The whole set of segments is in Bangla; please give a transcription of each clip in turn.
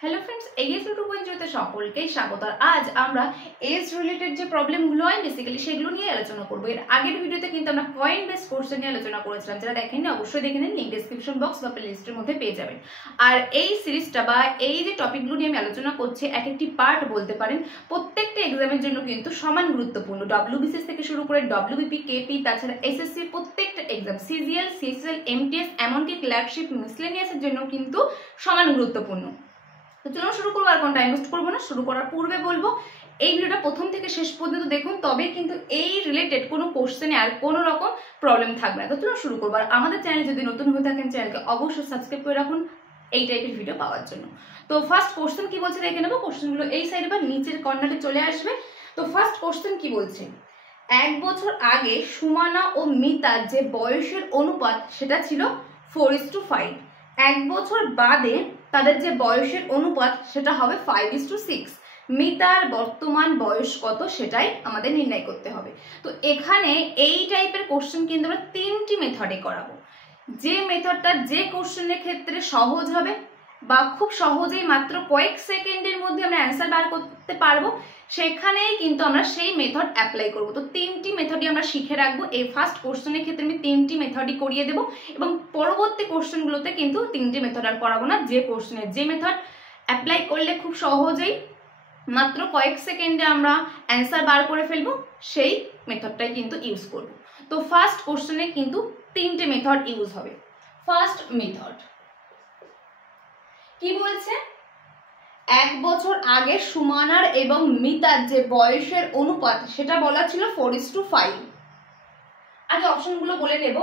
हेलो फ्रेंड्स एज यूट्यूब सकलके स्वागत। आज আমরা এজ রিলেটেড যে প্রবলেমগুলো হয় বেসিক্যালি সেগুলো নিয়ে আলোচনা করব। এর আগের ভিডিওতে কিন্তু আমরা পয়েন্ট বেস কোশ্চেন নিয়ে আলোচনা করেছিলাম, যারা দেখেননি অবশ্যই দেখে নিন, লিংক ডেসক্রিপশন বক্স বা প্লেলিস্টের মধ্যে পেয়ে যাবেন। আর এই সিরিজটা বা এই যে টপিকগুলো নিয়ে আমি আলোচনা করছি এক একটি পার্ট বলতে পারেন, প্রত্যেকটা এক্সামের জন্য কিন্তু সমান গুরুত্বপূর্ণ। ডব্লিউবিসিএস থেকে শুরু করে ডব্লিউবিপি, কেপি, তাছাড়া এসএসসি প্রত্যেকটা এক্সাম, সিজিএল, সিএসএল, এমটিএস, এমনকি ক্লার্কশিপ, মিসলেনিয়াসের জন্য কিন্তু সমান গুরুত্বপূর্ণ। তো চলো শুরু করবো, আর কোনো টাইম ওয়েস্ট করবো না। শুরু করার পূর্বে বলবো এই ভিডিওটা প্রথম থেকে শেষ পর্যন্ত দেখুন, তবে কিন্তু এই রিলেটেড কোনো কোশ্চেনে আর কোনো রকম প্রবলেম থাকবে না। তো চলো শুরু করবো। আর আমাদের চ্যানেল যদি নতুন হয়ে থাকেন চ্যানেলকে অবশ্যই সাবস্ক্রাইব করে রাখুন এই টাইপের ভিডিও পাওয়ার জন্য। তো ফার্স্ট কোশ্চেন কি বলছে দেখে নেবো। কোশ্চেনগুলো এই সাইডে বা নিচের কর্নারে চলে আসবে। তো ফার্স্ট কোশ্চেন কি বলছে, এক বছর আগে সুমানা ও মিতার যে বয়সের অনুপাত সেটা ছিল 4:5। এক বছর বাদে তাদের যে বয়সের অনুপাত সেটা হবে 5:6। মিতার বর্তমান বয়স কত সেটাই আমাদের নির্ণয় করতে হবে। তো এখানে এই টাইপের কোশ্চেন কিন্তু আমরা তিনটি মেথডে করাবো। যে মেথডটা যে কোশ্চেনের ক্ষেত্রে সহজ হবে বা খুব সহজেই মাত্র কয়েক সেকেন্ডের মধ্যে আমরা অ্যান্সার বার করতে পারবো, সেখানেই কিন্তু আমরা সেই মেথড অ্যাপ্লাই করব। তো তিনটি মেথডই আমরা শিখে রাখবো। এই ফার্স্ট কোশ্চেনের ক্ষেত্রে আমি তিনটি মেথডই করিয়ে দেবো এবং পরবর্তী কোশ্চেনগুলোতে কিন্তু তিনটি মেথড আর করাবো না। যে কোশ্চেনের যে মেথড অ্যাপ্লাই করলে খুব সহজেই মাত্র কয়েক সেকেন্ডে আমরা অ্যান্সার বার করে ফেলবো, সেই মেথডটাই কিন্তু ইউজ করব। তো ফার্স্ট কোশ্চেনে কিন্তু তিনটে মেথড ইউজ হবে। ফার্স্ট মেথড কি বলছে, এক বছর আগে সুমানার এবং মিতার যে বয়সের অনুপাত সেটা বলা ছিল 4:5। আগে অপশনগুলো বলে নেব।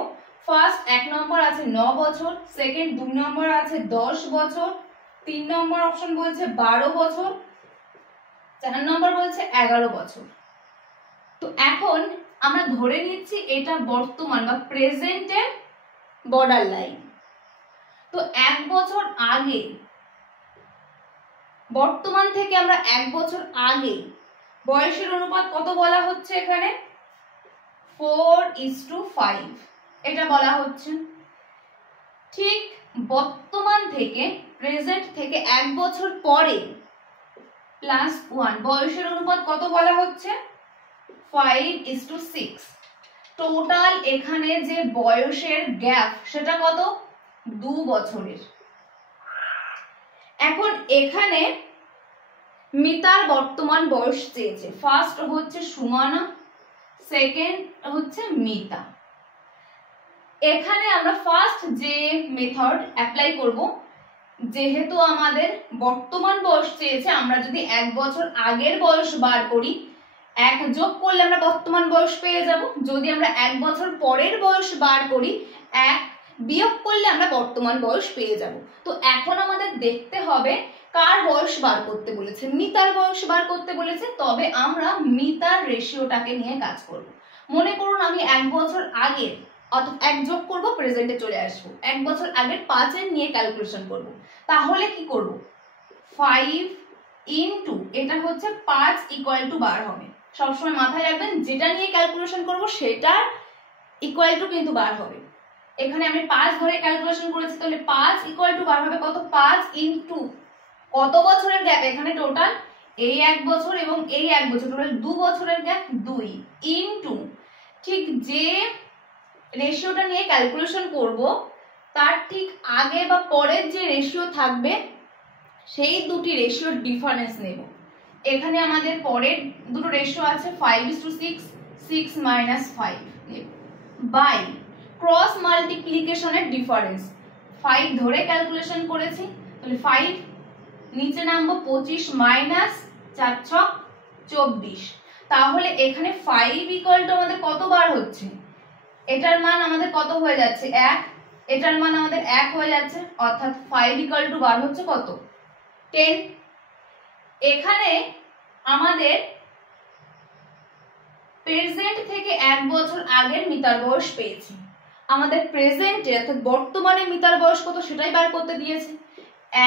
ফার্স্ট 1 নম্বর আছে 9 বছর, সেকেন্ড 2 নম্বর আছে 10 বছর, 3 নম্বর অপশন বলছে 12 বছর, 4 নম্বর বলছে 11 বছর। তো এখন আমরা ধরে নিচ্ছি এটা বর্তমান বা প্রেজেন্টের বর্ডার লাইন। তো এক বছর আগে, বর্তমান থেকে আমরা এক বছর আগে বয়সের অনুপাত কত বলা হচ্ছে এখানে 4:5 এটা বলা হচ্ছে। ঠিক বর্তমান থেকে প্রেজেন্ট থেকে এক বছর পরে +1 বয়সের অনুপাত কত বলা হচ্ছে 5:6। টোটাল এখানে যে বয়সের গ্যাপ সেটা কত 2 বছরের। এখন এখানে মিতার বর্তমান বয়স চেয়েছে। ফার্স্ট হচ্ছে সুমানা, সেকেন্ড হচ্ছে মিতা। এখানে আমরা ফার্স্ট যে মেথড অ্যাপ্লাই করব, যেহেতু আমাদের বর্তমান বয়স চেয়েছে, আমরা যদি এক বছর আগের বয়স বার করি, এক যোগ করলে আমরা বর্তমান বয়স পেয়ে যাব। যদি আমরা এক বছর পরের বয়স বার করি, এক বিয়োগ করলে আমরা বর্তমান বয়স পেয়ে যাব। তো এখন আমাদের দেখতে হবে কার বয়স বার করতে বলেছে, মিতার বয়স বার করতে বলেছে। তবে আমরা মিতার রেশিওটাকে নিয়ে কাজ করব। মনে করুন আমি এক বছর আগের, অর্থাৎ এক যোগ করব, প্রেজেন্টে চলে আসবো, এক বছর আগের 5 এর নিয়ে ক্যালকুলেশন করব। তাহলে কি করব, 5 ইন্টু এটা হচ্ছে 5 ইকুয়াল টু বার হবে। সবসময় মাথায় রাখবেন যেটা নিয়ে ক্যালকুলেশন করব সেটার ইকুয়াল টু কিন্তু বার হবে। এখানে আমি 5 ধরে ক্যালকুলেশন করেছি, তাহলে 5 ইকুয়াল টু বার হবে কত 5 ইন্টু কত বছরের গ্যাপ এখানে টোটাল এই এক বছর এবং এই এক বছর, টোটাল 2 বছরের গ্যাপ 2 ইন্টু ঠিক যে রেশিওটা নিয়ে ক্যালকুলেশন করব তার ঠিক আগে বা পরের যে রেশিও থাকবে সেই দুটি রেশিওর ডিফারেন্স নেব। এখানে আমাদের পরের দুটো রেশিও আছে 5:6, 6 - 5 নেব বাই ক্রস মাল্টিপ্লিকেশনের ডিফারেন্স। 5 ধরে ক্যালকুলেশন করেছি, তাহলে 5 নিচে নামবো 25 মাইনাস 4 × 6 24। তাহলে এখানে 5 ইকুয়াল টু আমাদের কত বার হচ্ছে, এটার মান আমাদের কত হয়ে যাচ্ছে 1, এটার মান আমাদের 1 হয়ে যাচ্ছে, অর্থাৎ 5 ইকুয়াল টু বার হচ্ছে কত 10। এখানে আমাদের প্রেজেন্ট থেকে এক বছর আগের মিতার বয়স পেয়েছি। আমাদের প্রেজেন্টে অর্থাৎ বর্তমানে মিতার বয়স কত সেটাই বার করতে দিয়েছে।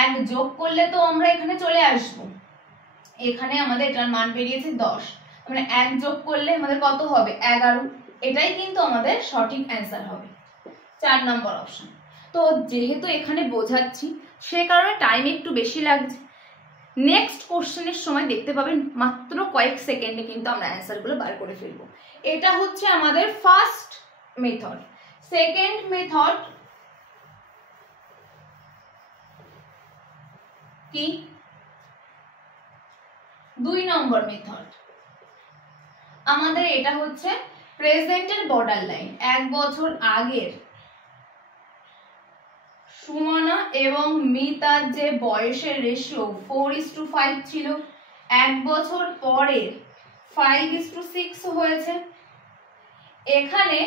এক যোগ করলে তো আমরা এখানে চলে আসব, এখানে আমাদের এটার মান বেরিয়েছে 10, মানে এক যোগ করলে আমাদের কত হবে 11। এটাই কিন্তু আমাদের সঠিক অ্যান্সার হবে, 4 নম্বর অপশন। তো যেহেতু এখানে বোঝাচ্ছি সে কারণে টাইম একটু বেশি লাগছে। নেক্সট কোশ্চেনের সময় দেখতে পাবেন মাত্র কয়েক সেকেন্ডে কিন্তু আমরা অ্যান্সারগুলো বার করে ফেলবো। এটা হচ্ছে আমাদের ফার্স্ট মেথড। সেকেন্ড মেথড কি? 2 নম্বর মেথড। আমাদের এটা হচ্ছে প্রেজেন্টের বর্ডার লাইন। 1 বছর আগের সুমনা এবং মিতার যে বয়সের রেশিও 4:5 ছিল, 1 বছর পরে 5:6 হয়েছে। এখানে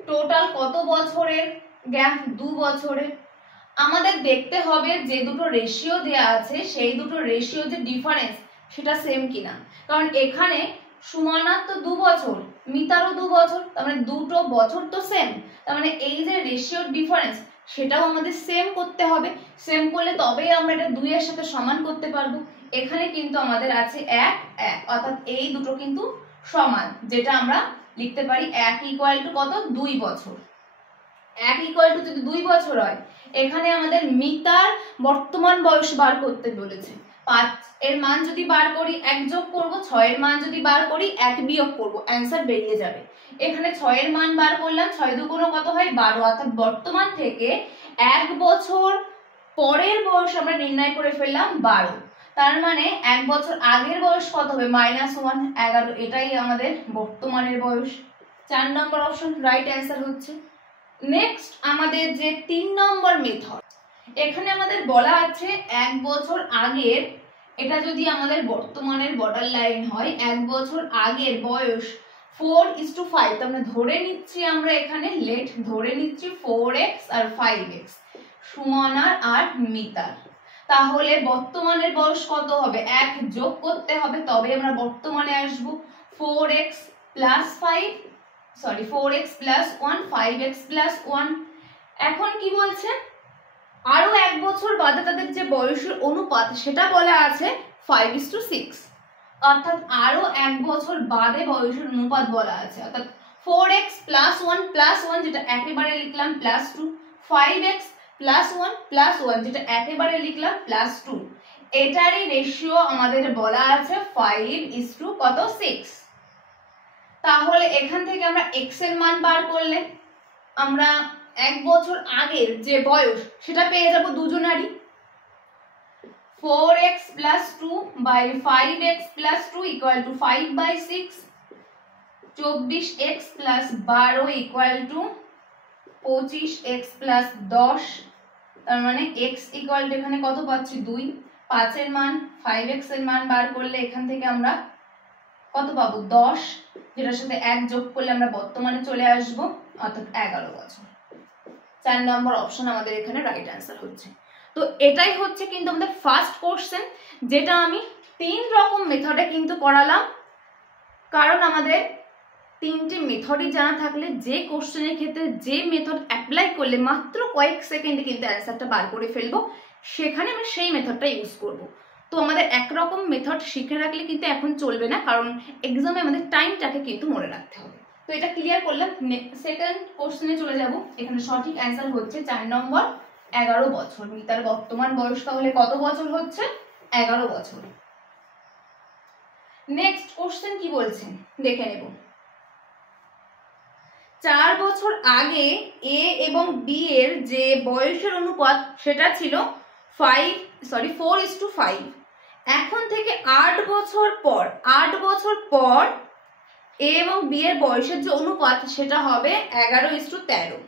টোটাল কত বছরের গ্যাপ? 2 বছরের। আমাদের দেখতে হবে যে দুটো রেশিও দেয়া আছে সেই দুটো রেশিও যে ডিফারেন্স সেটা সেম কিনা, কারণ এখানে সুমনার তো 2 বছর, মিতারও 2 বছর, তার মানে দুটো বছর তো সেম, তার মানে এই যে রেশিওর ডিফারেন্স সেটাও আমাদের সেম করতে হবে। সেম করলে তবেই আমরা এটা 2 এর সাথে সমান করতে পারবো। এখানে কিন্তু আমাদের আছে 1 1, অর্থাৎ এই দুটো কিন্তু সমান, যেটা আমরা লিখতে পারি 1 ইকুয়াল টু কত? 2 বছর। 1 ইকুয়াল টু যদি 2 বছর হয়, এখানে আমাদের মিতার বর্তমান বয়স বার করতে বলেছে। 5 এর মান যদি বার করি 1 যোগ করব, 6 এর মান যদি বার করি 1 বিয়োগ করব, অ্যান্সার বেরিয়ে যাবে। এখানে 6 এর মান বার করলাম, 6 দুগুণ কত হয়? 12, অর্থাৎ বর্তমান থেকে 1 বছর পরের বয়স আমরা নির্ণয় করে ফেললাম 12। তার মানে 1 বছর আগের বয়স কত হবে? -1, 11। এটাই আমাদের বর্তমানের বয়স। 4 নম্বর অপশন রাইট অ্যান্সার হচ্ছে। নেক্সট আমাদের যে 3 নম্বর মেথড, এখানে আমাদের বলা আছে 1 বছর আগের, এটা যদি আমাদের বর্তমানের বর্ডার লাইন হয়, 1 বছর আগের বয়স 4:5, তার মানে ধরে নিচ্ছি আমরা এখানে লেট ধরে নিচ্ছি 4x আর 5x সুমনার আর মিতার। তাহলে বর্তমানের বয়স কত হবে? 1 যোগ করতে হবে, তবে আমরা বর্তমানে আসবো। 4x + 5, sorry 4x + 1, 5x + 1। এখন কি বলছে? আরো 1 বছর বাদে তাদের যে বয়সের অনুপাত সেটা বলা আছে 5:6, অর্থাৎ আরো 1 বছর বাদে বয়সের অনুপাত বলা আছে, অর্থাৎ 4x + 1 + 1 যেটা একেবারে লিখলাম +2, 5x + 1 + 1 যেটা একেবারে লিখলাম +2। এটারই রেশিও আমাদের বলা আছে 5:6। তাহলে এখান থেকে আমরা x এর মান বার করলে আমরা 1 বছর আগের যে বয়স সেটা পেয়ে যাব দুজনারই। 4x + 2 / 5x + 2 = 5/6, 24x + 12 = 25x + 10। তার মানে x = এখানে কত পাচ্ছি? 2। 5 এর মান 5x এর মান বার করলে এখান থেকে আমরা কত পাবো? 10, যেটার সাথে 1 যোগ করলে আমরা বর্তমানে চলে আসব, অর্থাৎ 11 বছর। 4 নম্বর অপশন আমাদের এখানে রাইট অ্যান্সার হচ্ছে। তো এটাই হচ্ছে কিন্তু আমাদের ফার্স্ট কোশ্চেন, যেটা আমি 3 রকম মেথডে কিন্তু করালাম, কারণ আমাদের 3টে মেথডই জানা থাকলে যে কোশ্চেনের ক্ষেত্রে যে মেথড অ্যাপ্লাই করলে মাত্র কয়েক সেকেন্ডে কিন্তু অ্যান্সারটা বার করে ফেলবো, সেখানে আমরা সেই মেথডটা ইউজ করব। তো আমাদের একরকম মেথড শিখে রাখলে কিন্তু এখন চলবে না, কারণ এক্সামে আমাদের টাইমটাকে কিন্তু মনে রাখতে হবে। তো এটা ক্লিয়ার করলাম। সেকেন্ড কোশ্চেনে চলে যাব। এখানে সঠিক অ্যান্সার হচ্ছে 4 নম্বর, 11 বছর। মিতার বর্তমান বয়স তাহলে কত বছর হচ্ছে? 11 বছর। নেক্সট কোশ্চেন কি বলছেন দেখে নেব। 4 বছর আগে এ এবং বি এর যে বয়সের অনুপাত সেটা ছিল 4:5। এখন থেকে 8 বছর পর এ এবং বি এর বয়সের যে অনুপাত সেটা হবে 11:13।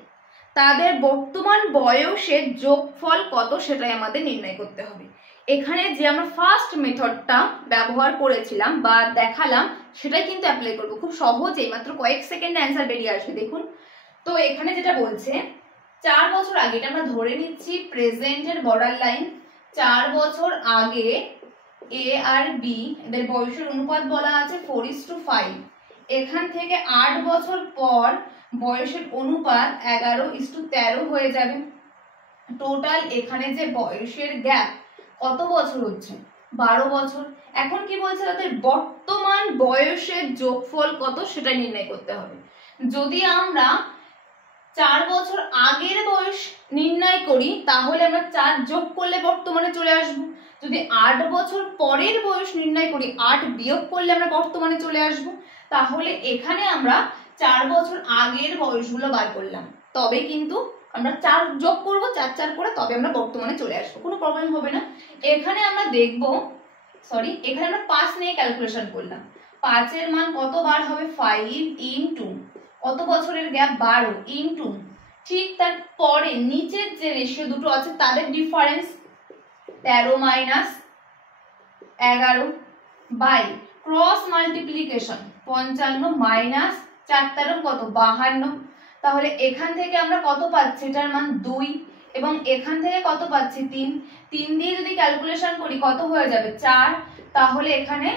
তাদের বর্তমান বয়সের যোগফল কত সেটাই আমাদের নির্ণয় করতে হবে। এখানে যে আমরা ফার্স্ট মেথডটা ব্যবহার করেছিলাম বা দেখালাম সেটাই কিন্তু অ্যাপ্লাই করব খুব সহজেই, মাত্র কয়েক সেকেন্ডে অ্যান্সার বেরিয়ে আসবে। দেখুন তো এখানে যেটা বলছে 4 বছর আগে, এটা আমরা ধরে নিচ্ছি প্রেজেন্টের বর্ডার লাইন। 4 বছর আগে এ আর বি এদের বয়সের অনুপাত বলা আছে 4:5। এখান থেকে 8 বছর পর বয়সের অনুপাত 11:13 হয়ে যাবে। টোটাল এখানে যে বয়সের গ্যাপ কত বছর হচ্ছে? 12 বছর। এখন কি বলছে? তাদের বর্তমান বয়সের যোগফল কত সেটা নির্ণয় করতে হবে। যদি আমরা 4 বছর আগের বয়স নির্ণয় করি তাহলে আমরা 4 যোগ করলে বর্তমানে চলে আসব। যদি 8 বছর পরের বয়স নির্ণয় করি 8 বিয়োগ করলে আমরা বর্তমানে চলে আসব। তাহলে এখানে আমরা 4 বছর আগের বয়সগুলো বার করলাম, তবে কিন্তু আমরা 4 যোগ করব 4 4 করে, তবে আমরা বর্তমানে চলে আসবো, কোনো প্রবলেম হবে না। এখানে আমরা দেখব, এখানে আমরা 5 নিয়ে ক্যালকুলেশন করলাম। 5 এর মান কত বার হবে? 5 ইনটু কত বছরের গ্যাপ? 12 ইনটু ঠিক তার পরে নিচের যে রেশিও দুটো আছে তাদের difference 13 minus 11 by cross multiplication 55 minus 4 13 কত? 52। তাহলে এখান থেকে আমরা কত পাচ্ছি? এটার মান 2 এবং এখান থেকে কত পাচ্ছি? 3। 3 দিয়ে যদি ক্যালকুলেশন করি কত হয়ে যাবে? 4। তাহলে এখানে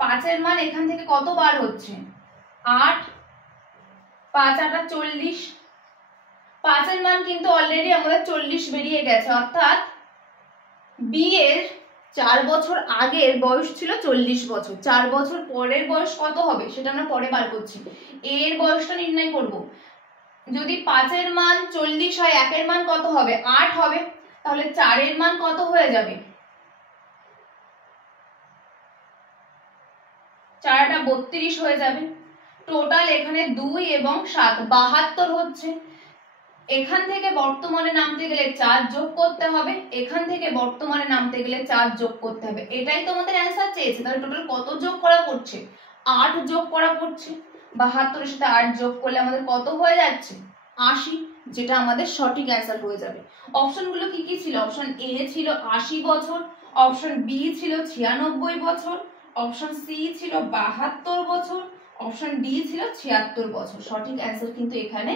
5 এর মান এখান থেকে কত বার হচ্ছে? 8। 5 8 40। 5 এর মান কিন্তু অলরেডি আমাদের 40 বেরিয়ে গেছে, অর্থাৎ বি এর 4 বছর আগের বয়স ছিল 40 বছর। 4 বছর পরের বয়স কত হবে সেটা আমরা পরে বার করছি। এর বয়সটা নির্ণয় করব। যদি 5 এর মান 40 হয় 1 এর মান কত হবে? 8 হবে। তাহলে 4 এর মান কত হয়ে যাবে? 4 টা 32 হয়ে যাবে। টোটাল এখানে 2 এবং 7 72 হচ্ছে। এখান থেকে বর্তমানে নামতে গেলে 4 যোগ করতে হবে, এখান থেকে বর্তমানে নামতে গেলে 4 যোগ করতে হবে। এটাই তো আমাদের অ্যান্সার চেয়েছে। তাহলে টোটাল কত যোগ করা পড়ছে? 8 যোগ করা পড়ছে। 72 এর সাথে 8 যোগ করলে আমাদের কত হয়ে যাচ্ছে? 80, যেটা আমাদের সঠিক অ্যান্সার হয়ে যাবে। অপশনগুলো কি কি ছিল? অপশন এ ছিল 80 বছর, অপশন বি ছিল 96 বছর, অপশন সি ছিল 72 বছর, অপশন ডি ছিল 76 বছর। সঠিক অ্যান্সার কিন্তু এখানে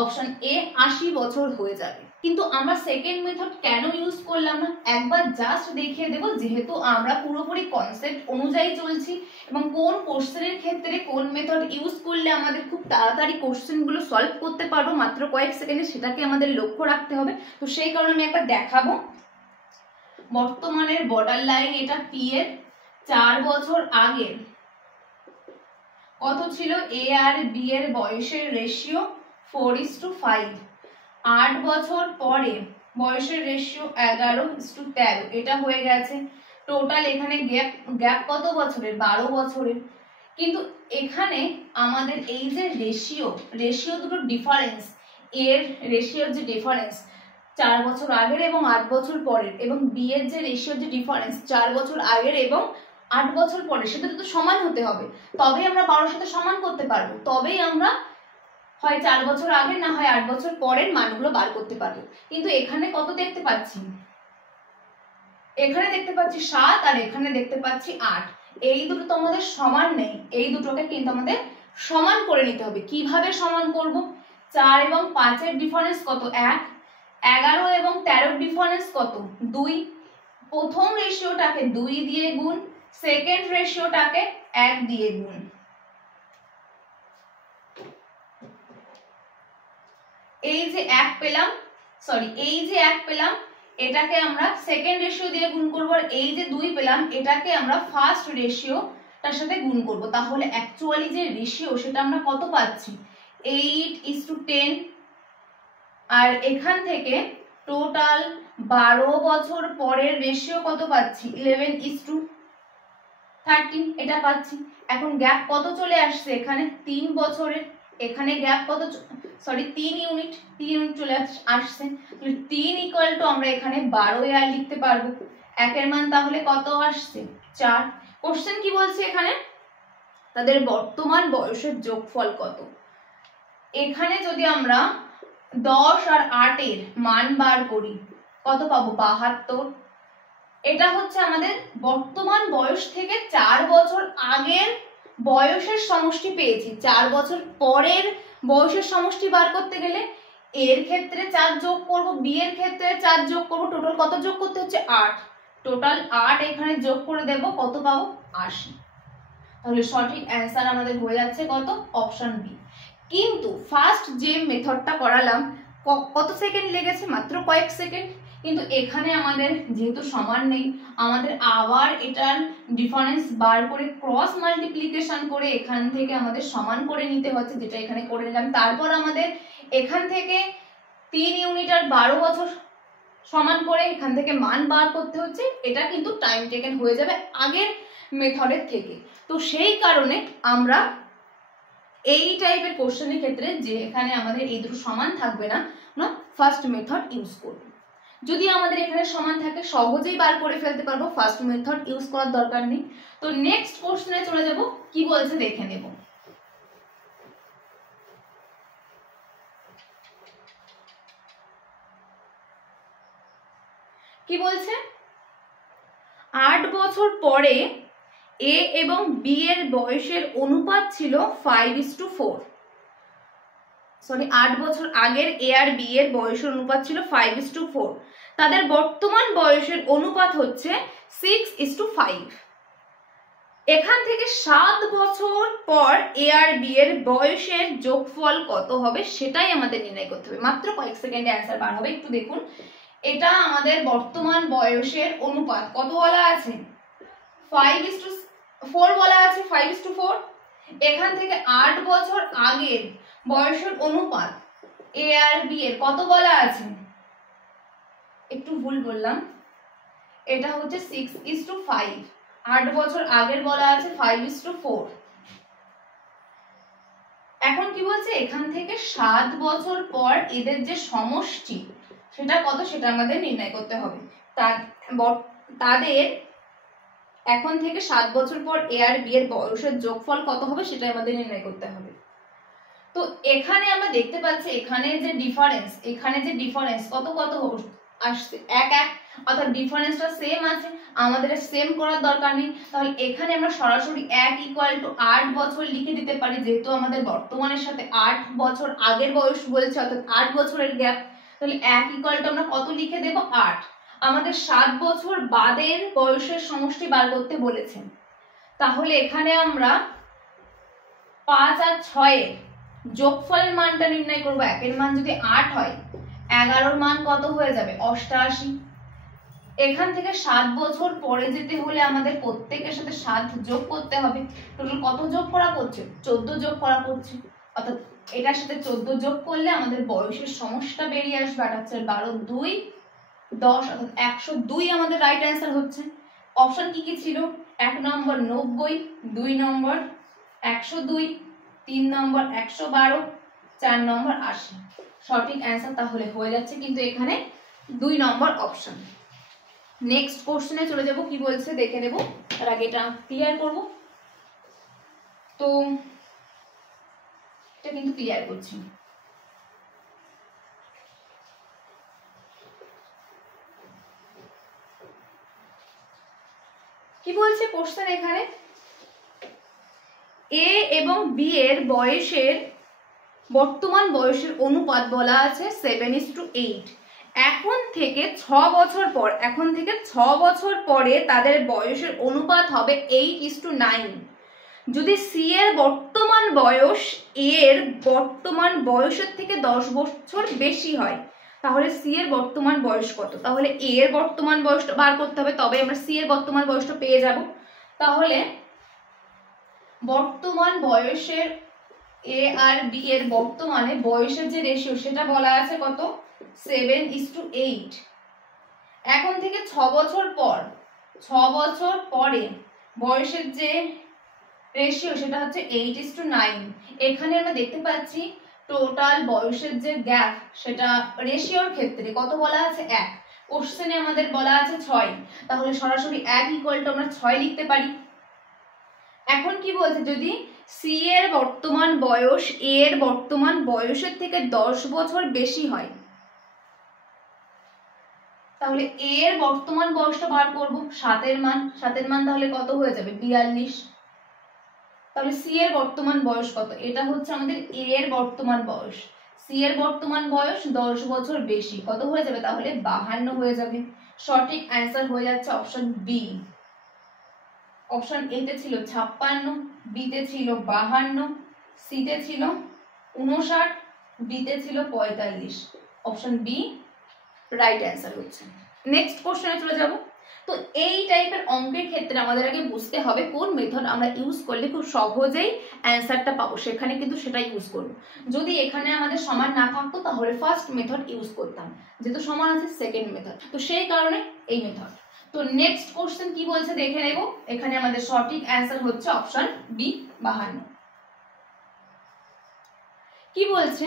অপশন এ 80 বছর হয়ে যাবে। কিন্তু আমরা সেকেন্ড মেথড কেন ইউজ করলাম না একবার জাস্ট দেখিয়ে দেব, যেহেতু আমরা পুরোপুরি কনসেপ্ট অনুযায়ী চলছি এবং কোন কোশ্চেনের ক্ষেত্রে কোন মেথড ইউজ করলে আমাদের খুব তাড়াতাড়ি কোশ্চেনগুলো সলভ করতে পারবো মাত্র কয়েক সেকেন্ডে, সেটাকে আমাদের লক্ষ্য রাখতে হবে। তো সেই কারণে আমি একবার দেখাবো। বর্তমানের বর্ডার লাইন এটা পি এর 4 বছর আগের কত ছিল? এ আর বি এর বয়সের রেশিও 4:5। 8 বছর পরে বয়সের রেশিও 11:13। এটা হয়ে গেছে। টোটাল এখানে গ্যাপ কত বছরের? 12 বছরের। কিন্তু এখানে আমাদের এই যে রেশিও দুটো ডিফারেন্স, এর রেশিওর যে ডিফারেন্স 4 বছর আগের এবং 8 বছর পরের, এবং বি এর যে রেশিওর যে ডিফারেন্স 4 বছর আগের এবং 8 বছর পরে, সেটা তো সমান হতে হবে। তবেই আমরা 12 সাথে সমান করতে পারবো, তবেই আমরা হয় 4 বছর আগে না হয় 8 বছর পরের মানগুলো বার করতে পারবো। কিন্তু এখানে কত দেখতে পাচ্ছি? এখানে দেখতে পাচ্ছি 7 আর এখানে দেখতে পাচ্ছি 8। এই দুটো তো আমাদের সমান নেই, এই দুটোকে কিন্তু আমাদের সমান করে নিতে হবে। কিভাবে সমান করব? 4 এবং 5 এর ডিফারেন্স কত? 1। 11 এবং 13 এর ডিফারেন্স কত? 2। প্রথম রেশিওটাকে 2 দিয়ে গুণ, সেকেন্ড রেশিওটাকে 1 দিয়ে গুণ। এই যে 1 পেলাম, এটাকে আমরা সেকেন্ড রেশিও দিয়ে গুণ করব, আর এই যে 2 পেলাম এটাকে আমরা ফার্স্ট রেশিওটার সাথে গুণ করব। তাহলে অ্যাকচুয়ালি যে রেশিও সেটা আমরা কত পাচ্ছি? 8:10। আর এখান থেকে টোটাল 12 বছর পরের রেশিও কত পাচ্ছি? 11:13 এটা পাচ্ছি। এখন গ্যাপ কত চলে আসছে? এখানে 3 বছরের। এখানে গ্যাপ কত? 3 ইউনিট চলে আসছে। 3 ইকুয়াল টু আমরা এখানে 12 আর লিখতে পারবো। 1 এর মান তাহলে কত আসছে? 4। কোশ্চেন কি বলছে এখানে? তাদের বর্তমান বয়সের যোগফল কত। এখানে যদি আমরা 10 আর 8 এর মান বার করি কত পাবো? 72। এটা হচ্ছে আমাদের বর্তমান বয়স থেকে 4 বছর আগের বয়সের সমষ্টি পেয়েছি। 4 বছর পরের বয়সের সমষ্টি বার করতে গেলে এর ক্ষেত্রে 4 যোগ করব, বি এর ক্ষেত্রে 4 যোগ করব। টোটাল কত যোগ করতে হচ্ছে? 8। টোটাল 8 এখানে যোগ করে দেব, কত পাবো? 80। তাহলে সঠিক অ্যান্সার আমাদের হয়ে যাচ্ছে কত? Option B. কিন্তু ফার্স্ট যে মেথডটা করালাম কত সেকেন্ড লেগেছে? মাত্র কয়েক সেকেন্ড। কিন্তু এখানে আমাদের যেহেতু সমান নেই, আমাদের আবার এটার ডিফারেন্স বার করে ক্রস মাল্টিপ্লিকেশন করে এখান থেকে আমাদের সমান করে নিতে হচ্ছে, যেটা এখানে করে নিলাম। তারপর আমাদের এখান থেকে 3 ইউনিট আর 12 বছর সমান করে এখান থেকে মান বার করতে হচ্ছে। এটা কিন্তু টাইম টেকেন হয়ে যাবে আগের মেথডের থেকে। তো সেই কারণে আমরা এই টাইপের কোশ্চেনের ক্ষেত্রে যে এখানে আমাদের এই দুটো সমান থাকবে না, আমরা ফার্স্ট মেথড ইউজ করব। যদি আমাদের এখানে সমান থাকে সহজেই বার করে ফেলতে পারবো, ফার্স্ট মেথড ইউজ করার দরকার নেই। তো নেক্সট কোশ্চেনে চলে যাব, কি বলছে দেখে নেব। কি বলছে, 8 বছর পরে এ এবং বি এর বয়সের অনুপাত ছিল 5:4। সরি, 8 বছর আগের এ আর বি এর বয়সের অনুপাত ছিল 5:4। তাদের বর্তমান বয়সের অনুপাত হচ্ছে 6:5। এখান থেকে 7 বছর পর এ আর বি এর বয়সের যোগফল কত হবে সেটাই আমাদের নির্ণয় করতে হবে। মাত্র কয়েক সেকেন্ডে অ্যান্সার বার হবে, একটু দেখুন। এটা আমাদের বর্তমান বয়সের অনুপাত কত বলা আছে, 5:4 বলা আছে, 5:4। এখান থেকে 8 বছর আগের বয়সের অনুপাত এ আর বি এর কত বলা আছে, একটু ভুল বললাম, এটা হচ্ছে 6:5। 8 বছর আগের বলা আছে 5:4। এখন কি বলছে, এখান থেকে 7 বছর পর এদের যে সমষ্টি সেটা কত সেটা আমাদের নির্ণয় করতে হবে। তাদের এখন থেকে 7 বছর পর এ আর বি এর বয়সের যোগফল কত হবে সেটা আমাদের নির্ণয় করতে হবে। তো এখানে আমরা দেখতে পাচ্ছি এখানে যে ডিফারেন্স কত কত আসছে, 1 অর্থাৎ ডিফারেন্সটা সেম আছে, আমাদের সেম করার দরকার নেই। তাহলে এখানে আমরা সরাসরি 1 = 8 বছর লিখে দিতে পারি, যেহেতু আমাদের বর্তমানের সাথে 8 বছর আগের বয়স বলেছে, অর্থাৎ 8 বছরের গ্যাপ। তাহলে 1 = আমরা কত লিখে দেব, 8। আমাদের 7 বছর বাদের বয়সের সমষ্টি বার করতে বলেছেন, তাহলে এখানে আমরা 5 আর 6 এর যোগফলের মানটা নির্ণয় করব। 1 এর মান যদি 8 হয়, 11 এর মান কত হয়ে যাবে, 88। এখান থেকে 7 বছর পরে যেতে হলে আমাদের প্রত্যেকের সাথে 7 যোগ করতে হবে। টোটাল কত যোগ করা পড়ছে, 14 যোগ করা পড়ছে, অর্থাৎ এটার সাথে 14 যোগ করলে আমাদের বয়সের সমষ্টিটা বেরিয়ে আসবে। 8 × 2 = 10, অর্থাৎ 102 আমাদের রাইট অ্যান্সার হচ্ছে। অপশন কি কি ছিল, 1 নম্বর 90, 2 নম্বর 102, 3 নম্বর 112, 4 নম্বর 80। সঠিক অ্যান্সার তাহলে হয়ে যাচ্ছে কিন্তু এখানে 2 নম্বর অপশন। নেক্সট কোশ্চেনে চলে যাব, কি বলছে দেখে নেব, তার আগে এটা ক্লিয়ার করব। তো এটা কিন্তু ক্লিয়ার করছি। কি বলছে কোশ্চেন, এখানে এ এবং বি এর বয়সের বর্তমান বয়সের অনুপাত বলা আছে 7:8। এখন থেকে 6 বছর পরে তাদের বয়সের অনুপাত হবে 8:9। যদি সি এর বর্তমান বয়স এ এর বর্তমান বয়সের থেকে 10 বছর বেশি হয়, তাহলে সি এর বর্তমান বয়স কত, তাহলে এ এর বর্তমান বয়সটা বার করতে হবে, তবে আমরা সি এর বর্তমান বয়সটা পেয়ে যাব। তাহলে বর্তমান বয়সের এ আর বি এর বর্তমানে বয়সের যে রেশিও সেটা বলা আছে কত, 7:8। এখন থেকে 6 বছর পরে বয়সের যে রেশিও সেটা হচ্ছে 8:9। এখানে আমরা দেখতে পাচ্ছি টোটাল বয়সের যে গ্যাপ সেটা রেশিওর ক্ষেত্রে কত বলা আছে, 1। কোশ্চেনে আমাদের বলা আছে 6, তাহলে সরাসরি 1 = আমরা 6 লিখতে পারি। এখন কি বলছে, যদি সি এর বর্তমান বয়স এ এর বর্তমান বয়সের থেকে 10 বছর বেশি হয়, তাহলে এ এর বর্তমান বয়সটা বার করব, 7 এর মান তাহলে কত হয়ে যাবে, 42। তাহলে সি এর বর্তমান বয়স কত, এটা হচ্ছে আমাদের এ এর বর্তমান বয়স, সি এর বর্তমান বয়স 10 বছর বেশি, কত হয়ে যাবে, তাহলে 52 হয়ে যাবে। সঠিক অ্যান্সার হয়ে যাচ্ছে অপশন বি। অপশন এ তে ছিল 56, বি তে ছিল 52, সি তে ছিল 59, ডি তে ছিল 45। অপশন বি রাইট অ্যান্সার হচ্ছে। নেক্সট কোশ্চেনে চলে যাব। তো এই টাইপের অঙ্কের ক্ষেত্রে আমাদের আগে বুঝতে হবে কোন মেথড আমরা ইউজ করলে খুব সহজেই অ্যান্সারটা পাবো, সেখানে কিন্তু সেটা ইউজ করবো। যদি এখানে আমাদের সমান না থাকতো তাহলে ফার্স্ট মেথড ইউজ করতাম, যেহেতু সমান আছে সেকেন্ড মেথড, তো সেই কারণে এই মেথড। তো নেক্সট কোশ্চেন কি বলছে দেখে নেব। এখানে আমাদের সঠিক অ্যান্সার হচ্ছে অপশন বি 52। কি বলছে,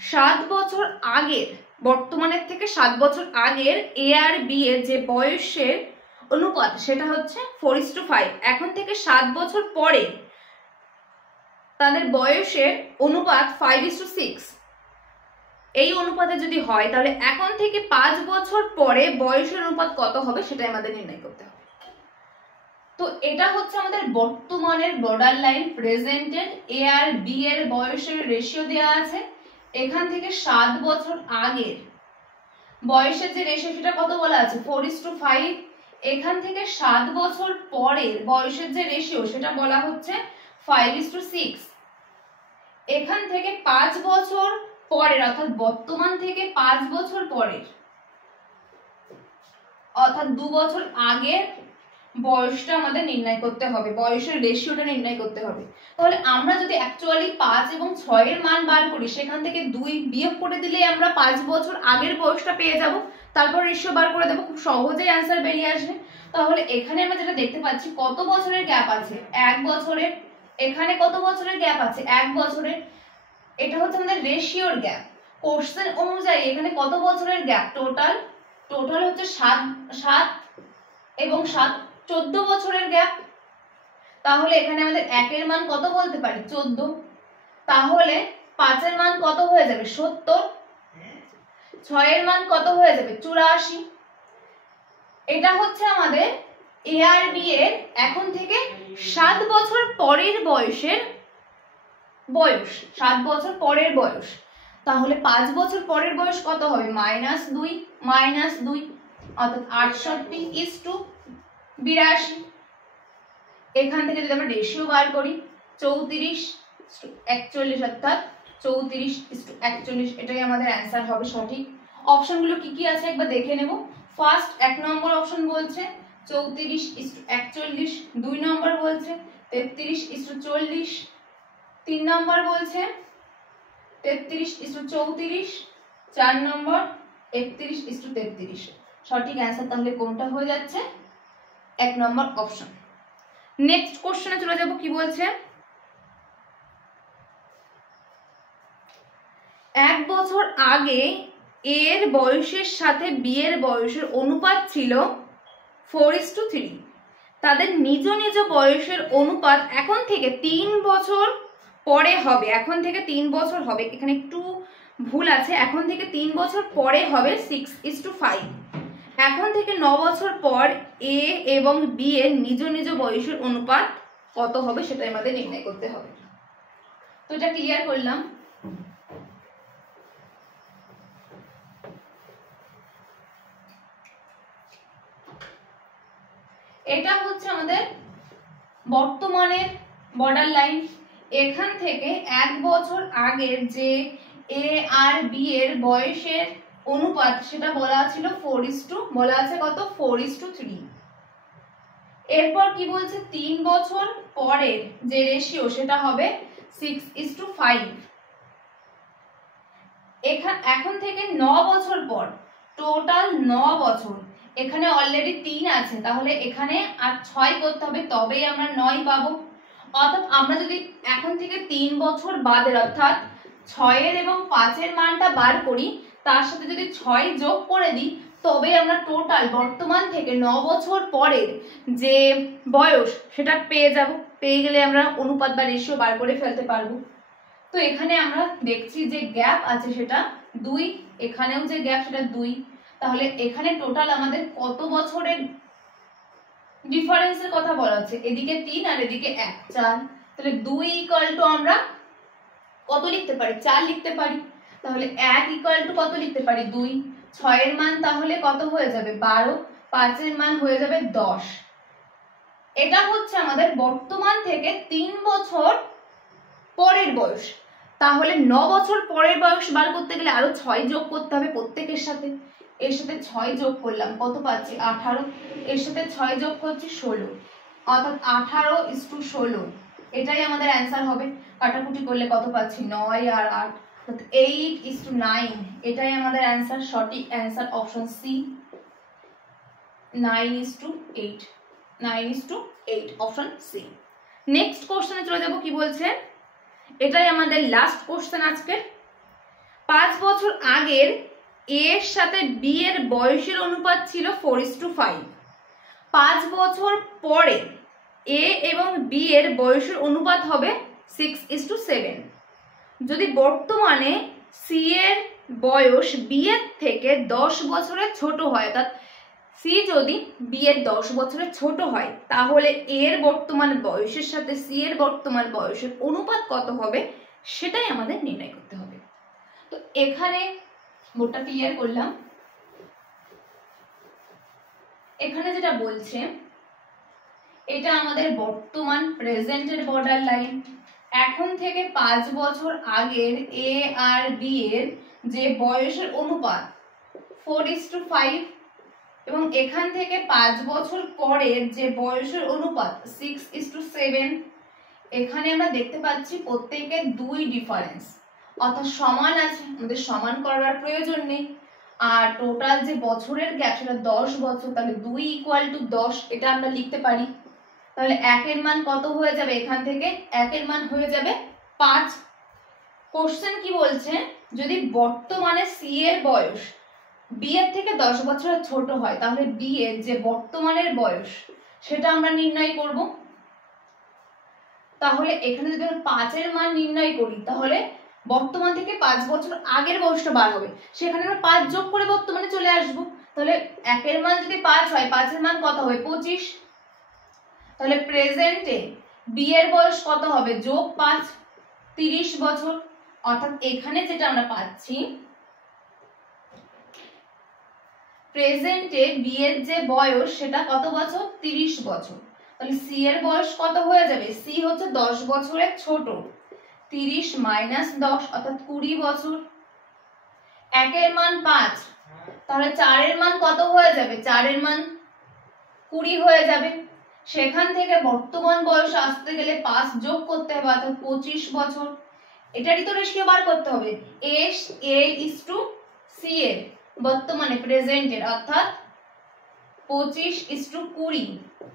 7 বছর আগের, বর্তমানের থেকে 7 বছর আগের এ আর বি এর যে বয়সের অনুপাত সেটা হচ্ছে 4:5। এখন থেকে 7 বছর পরে তাদের বয়সের অনুপাত 5:6। এই অনুপাতে যদি হয় তাহলে এখন থেকে 5 বছর পরে বয়সের অনুপাত কত হবে সেটাই আমাদের নির্ণয় করতে হবে। তো এটা হচ্ছে আমাদের বর্তমানের বর্ডার লাইন প্রেজেন্টের এ আর বি এর বয়সের রেশিও দেওয়া আছে। এখান থেকে 7 বছর আগের বয়সের যে রেশিও সেটা কত বলা আছে 4:5। এখান থেকে 7 বছর পরের বয়সের যে রেশিও সেটা বলা হচ্ছে 5:6। এখান থেকে 5 বছর পরের অর্থাৎ বর্তমান থেকে 5 বছর পরের অর্থাৎ 2 বছর আগের বয়সটা আমাদের নির্ণয় করতে হবে, বয়সের রেশিওটা নির্ণয় করতে হবে। তাহলে আমরা যদি অ্যাকচুয়ালি 5 এবং 6 এর মান বার করি, সেখান থেকে 2 বিয়োগ করে দিলেই আমরা 5 বছর আগের বয়সটা পেয়ে যাব, তারপর রেশিও বার করে দেব, খুব সহজেই অ্যান্সার বেরিয়ে আসবে। তাহলে এখানে আমরা যেটা দেখতে পাচ্ছি কত বছরের গ্যাপ আছে 1 বছরের, এখানে কত বছরের গ্যাপ আছে 1 বছরের, এটা হচ্ছে আমাদের রেশিওর গ্যাপ। কোশ্চেন অনুযায়ী এখানে কত বছরের গ্যাপ, টোটাল হচ্ছে 7 এবং 7 14 বছরের গ্যাপ। তাহলে এখানে আমাদের 1 এর মান কত বলতে পারি 14, তাহলে 5 এর মান কত হয়ে যাবে 70, 6 এর মান কত হয়ে যাবে 84। এটা হচ্ছে আমাদের এ আর বি এর এখন থেকে 7 বছর পরের বয়সের বয়স, 7 বছর পরের বয়স। তাহলে 5 বছর পরের বয়স কত হবে -2 অর্থাৎ 68:82। এখান থেকে যদি আমরা রেশিও বার করি 34:41 অর্থাৎ 34:41, এটাই আমাদের অ্যান্সার হবে সঠিক। অপশনগুলো কি কি আছে একবার দেখে নেব। ফার্স্ট 1 নম্বর অপশন বলছে 34:41, 2 নম্বর বলছে 33:40, 3 নম্বর বলছে 33:34, 4 নম্বর 31:33। সঠিক অ্যান্সার তাহলে কোনটা হয়ে যাচ্ছে 1 নম্বর অপশন। নেক্সট কোশ্চেনে চলে যাব। কি বলছে, 1 বছর আগে এর বয়সের সাথে বি এর বয়সের অনুপাত ছিল 4:3। তাদের নিজ নিজ বয়সের অনুপাত এখন থেকে 3 বছর পরে হবে, এখন থেকে 3 বছর হবে, এখানে একটু ভুল আছে, এখন থেকে 3 বছর পরে হবে 6:5। এখন থেকে 9 বছর পর এ এবং বি এর নিজ নিজ বয়সের অনুপাত কত হবে সেটা আমাদের নির্ণয় করতে হবে। তো এটা ক্লিয়ার করলাম। এটা হচ্ছে আমাদের বর্তমানের বর্ডার লাইন। এখান থেকে 1 বছর আগের যে এ আর বি এর বয়সের অনুপাত সেটা বলা ছিল 4:, বলা আছে কত 4:3। এরপর কি বলছে 3 বছর পরের যে রেশিও সেটা হবে 6:5। এখন থেকে 9 বছর পর, টোটাল 9 বছর, এখানে অলরেডি 3 আছে, তাহলে এখানে আর 6 করতে হবে তবেই আমরা 9 পাবো। অর্থাৎ আমরা যদি এখন থেকে 3 বছর বাদের অর্থাৎ 6 এর এবং 5 এর মানটা বার করি, তার সাথে যদি 6 যোগ করে দিই তবে আমরা টোটাল বর্তমান থেকে 9 বছর পরের যে বয়স সেটা পেয়ে যাব। পেয়ে গেলে আমরা অনুপাত বা রেশিও বার করে ফেলতে পারবো। তো এখানে আমরা দেখছি যে গ্যাপ আছে সেটা 2, এখানেও যে গ্যাপ সেটা 2। তাহলে এখানে টোটাল আমাদের কত বছরের ডিফারেন্সের কথা বলা হচ্ছে, এদিকে 3 আর এদিকে 1, 4। তাহলে 2 ইকুয়াল টু আমরা কত লিখতে পারি 4 লিখতে পারি। তাহলে 1 ইকুয়াল টু কত লিখতে পারি 2, 6 এর মান তাহলে কত হয়ে যাবে 12, 5 এর মান হয়ে যাবে 10। এটা হচ্ছে আমাদের বর্তমান থেকে 3 বছর পরের বয়স। তাহলে 9 বছর পরের বয়স বার করতে গেলে আরো 6 যোগ করতে হবে প্রত্যেকের সাথে। এর সাথে 6 যোগ করলাম, কত পাচ্ছি 18, এর সাথে 6 যোগ করছি 16, অর্থাৎ 18:16, এটাই আমাদের অ্যান্সার হবে। কাটাকুটি করলে কত পাচ্ছি 9 আর 8, অর্থাৎ 8:9, এটাই আমাদের অ্যান্সার। সঠিক answer option C, 9:8, 9:8, option C. Next কোশ্চেনে চলে যাব, কি বলছে, এটাই আমাদের লাস্ট কোশ্চেন আজকের। 5 বছর আগের এ এর সাথে বি এর বয়সের অনুপাত ছিল 4:5। 5 বছর পরে এ এবং বি এর বয়সের অনুপাত হবে 6:7। যদি বর্তমানে সি এর বয়স বি এর থেকে 10 বছরের ছোট হয়, অর্থাৎ সি যদি বি এর 10 বছরের ছোট হয়, তাহলে এর বর্তমান বয়সের সাথে সি এর বর্তমান বয়সের অনুপাত কত হবে সেটাই আমাদের নির্ণয় করতে হবে। তো এখানে বোর্ডটা ক্লিয়ার করলাম। এখানে যেটা বলছে, এটা আমাদের বর্তমান প্রেজেন্টের বর্ডার লাইন। এখন থেকে 5 বছর আগের এ আর বি এর যে বয়সের অনুপাত 4:5, এবং এখান থেকে 5 বছর পরের যে বয়সের অনুপাত 6:7, এখানে আমরা দেখতে পাচ্ছি প্রত্যেকের 2 ডিফারেন্স, অর্থাৎ সমান আছে, আমাদের সমান করার প্রয়োজন নেই। আর টোটাল যে বছরের গ্যাপ সেটা 10 বছর, তাহলে 2 = 10, এটা আমরা লিখতে পারি। তাহলে 1 এর মান কত হয়ে যাবে, এখান থেকে 1 এর মান হয়ে যাবে 5। কোশ্চেন কি বলছে, যদি বর্তমানে সি এর বয়স বি এর থেকে 10 বছরের ছোট হয়, তাহলে বি এর যে বর্তমানের বয়স সেটা আমরা নির্ণয় করব। তাহলে এখানে যদি আমরা 5 এর মান নির্ণয় করি, তাহলে বর্তমান থেকে 5 বছর আগের বয়সটা বার হবে, সেখানে আমরা 5 যোগ করে বর্তমানে চলে আসব। তাহলে 1 এর মান যদি 5 হয়, 5 এর মান কত হবে 25। তাহলে প্রেজেন্টে বি এর বয়স কত হবে, যোগ 5, 30 বছর। অর্থাৎ এখানে যেটা আমরা পাচ্ছি, প্রেজেন্টে বি এর যে বয়স সেটা কত বছর, 30 বছর। তাহলে সি এর বয়স কত হয়ে যাবে, সি হচ্ছে 10 বছরের ছোট, 30 - 10, অর্থাৎ 20 বছর। 1 এর মান 5, তাহলে 4 এর মান কত হয়ে যাবে, 4 এর মান 20 হয়ে যাবে। সেখান থেকে বর্তমান বয়স আসতে গেলে 5 যোগ করতে হবে, অর্থাৎ 25 বছর। এটারই তো রেশিও বার করতে হবে, A:C এর বর্তমানে প্রেজেন্টের, অর্থাৎ 25:20,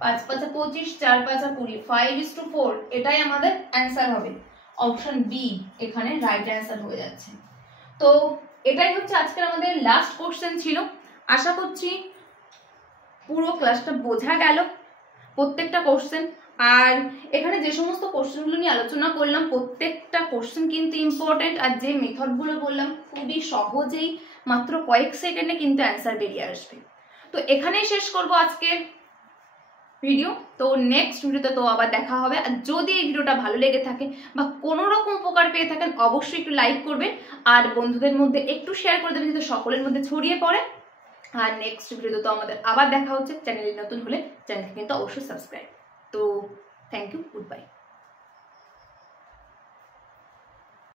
5 × 5 = 25, 4 × 5 = 20, 5:4, এটাই আমাদের অ্যান্সার হবে। অপশন বি এখানে রাইট অ্যান্সার হয়ে যাচ্ছে। তো এটাই হচ্ছে আজকের আমাদের লাস্ট কোশ্চেন ছিল। আশা করছি পুরো ক্লাসটা বোঝা গেল, প্রত্যেকটা কোশ্চেন। আর এখানে যে সমস্ত কোশ্চেনগুলো নিয়ে আলোচনা করলাম, প্রত্যেকটা কোশ্চেন কিন্তু ইম্পর্টেন্ট, আর যে মেথডগুলো বললাম খুবই সহজেই মাত্র কয়েক সেকেন্ডে কিন্তু অ্যান্সার বেরিয়ে আসবে। তো এখানেই শেষ করব আজকের ভিডিও। তো নেক্সট ভিডিওতে তো আবার দেখা হবে। আর যদি এই ভিডিওটা ভালো লেগে থাকে বা কোনো রকম উপকার পেয়ে থাকেন, অবশ্যই একটু লাইক করবেন আর বন্ধুদের মধ্যে একটু শেয়ার করে দেবেন, যাতে সকলের মধ্যে ছড়িয়ে পড়ে। আর নেক্সট ভিডিওতে তো আমাদের আবার দেখা হচ্ছে। চ্যানেলে নতুন হলে চ্যানেলকে কিন্তু অবশ্যই সাবস্ক্রাইব। তো থ্যাংক ইউ, গুড বাই।